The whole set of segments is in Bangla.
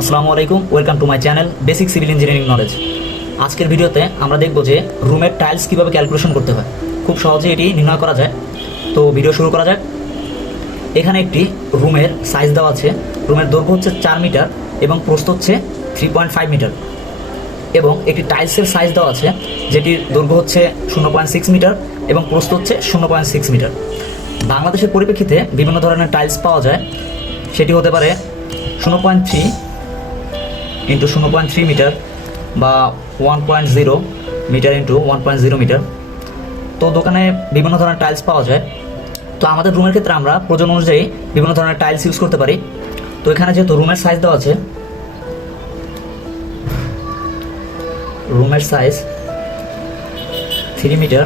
আসসালামু আলাইকুম welcome to my channel basic civil engineering knowledge আজকের ভিডিওতে আমরা দেখব যে রুমের টাইলস কীভাবে ক্যালকুলেশন করতে হয়। খুব সহজে এটি নির্ণয় করা যায়। তো ভিডিও শুরু করা যাক। এখানে একটি রুমের সাইজ দেওয়া আছে। রুমের দৈর্ঘ্য হচ্ছে চার মিটার এবং প্রস্থ হচ্ছে থ্রি পয়েন্ট ফাইভ মিটার। এবং একটি টাইলসের সাইজ দেওয়া আছে, যেটির দৈর্ঘ্য হচ্ছে শূন্য পয়েন্ট সিক্স মিটার এবং প্রস্থ হচ্ছে শূন্য পয়েন্ট সিক্স মিটার। বাংলাদেশের পরিপ্রেক্ষিতে বিভিন্ন ধরনের টাইলস পাওয়া যায়। সেটি হতে পারে শূন্য পয়েন্ট থ্রি ইন্টু শূন্য পয়েন্ট থ্রি মিটার বা one point zero meter into one point zero meter তো দোকানে বিভিন্ন ধরনের টাইলস পাওয়া যায়। তো আমাদের রুমের ক্ষেত্রে আমরা প্রয়োজন অনুযায়ী বিভিন্ন ধরনের টাইলস ইউজ করতে পারি। তো এখানে যেহেতু রুমের সাইজ দেওয়া আছে রুমের size three meter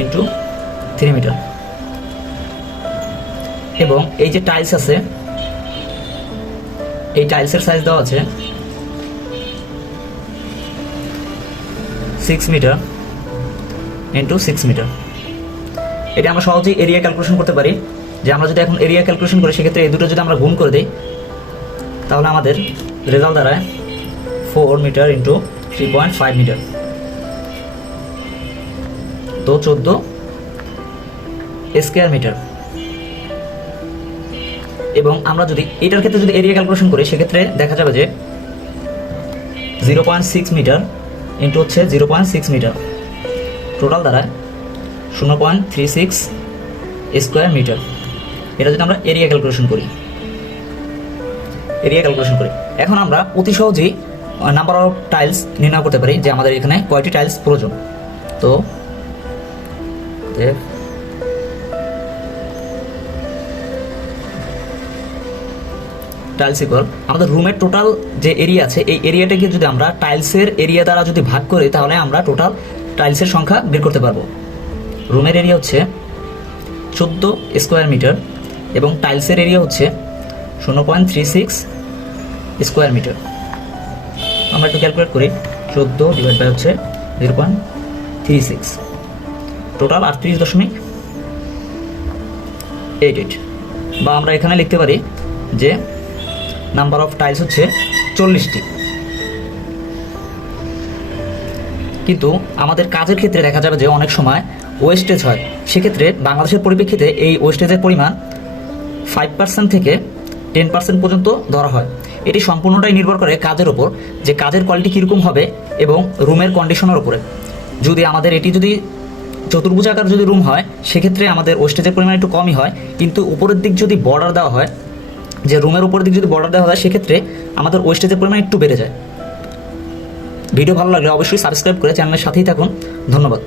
into three meter এবং এই যে টাইলস আছে এই টাইলসের সাইজ দেওয়া আছে। Six meter into six meter এটা আমরা সহজেই এরিয়া ক্যালকুলেশন করতে পারি। যে আমরা যদি এখন এরিয়া ক্যালকুলেশন করি, সেক্ষেত্রে এই দুটো যদি আমরা গুণ করে দিই, তাহলে আমাদের রেজাল্ট দাঁড়ায় four meter into three point five meter তো চোদ্দ স্কোয়ার মিটার এবং আমরা যদি এটার ক্ষেত্রে যদি এরিয়া ক্যালকুলেশন করি, সেক্ষেত্রে দেখা যাবে যে zero point six meter into হচ্ছে zero point six meter total দাঁড়ায় শূন্য point three six square meter এটা যদি আমরা এরিয়া ক্যালকুলেশন করি। এরিয়া ক্যালকুলেশন করি। এখন আমরা অতি সহজেই নাম্বার অফ টাইলস নির্ণয় করতে পারি যে আমাদের এখানে কয়টি টাইলস প্রয়োজন। তো টাইলস ইকুয়াল আমাদের রুমের টোটাল যে এরিয়া আছে, এই এরিয়াটাকে যদি আমরা টাইলসের এরিয়া দ্বারা যদি ভাগ করি, তাহলে আমরা টোটাল টাইলসের সংখ্যা বের করতে পারব। রুমের এরিয়া হচ্ছে চোদ্দ স্কোয়ার মিটার এবং টাইলসের এরিয়া হচ্ছে শূন্য point three six square meter আমরা একটু ক্যালকুলেট করি, চোদ্দ ডিভাইড বাই হচ্ছে zero point three six. Total আটত্রিশ দশমিক এইট এইট বা আমরা এখানে লিখতে পারি যে নাম্বার অফ টাইলস হচ্ছে চল্লিশটি। কিন্তু আমাদের কাজের ক্ষেত্রে দেখা যাবে যে অনেক সময় ওয়েস্টেজ হয়। সেক্ষেত্রে বাংলাদেশের পরিপ্রেক্ষিতে এই ওয়েস্টেজের পরিমাণ ফাইভ পার্সেন্ট থেকে টেন পার্সেন্ট পর্যন্ত ধরা হয়। এটি সম্পূর্ণটাই নির্ভর করে কাজের ওপর যে কাজের কোয়ালিটি কীরকম হবে এবং রুমের কন্ডিশনের উপরে। যদি আমাদের এটি যদি চতুর্ভুজাকার যদি রুম হয়, সেক্ষেত্রে আমাদের ওয়েস্টেজের পরিমাণ একটু কমই হয়, কিন্তু উপরের দিক যদি বর্ডার দেওয়া হয় যে রুমের উপর দিকে যদি বর্ডার দেওয়া হয়, সেক্ষেত্রে আমাদের ওয়েস্টেজের পরিমাণ একটু বেড়ে যায়। ভিডিও ভালো লাগলে অবশ্যই সাবস্ক্রাইব করে চ্যানেলের সাথেই থাকুন। ধন্যবাদ।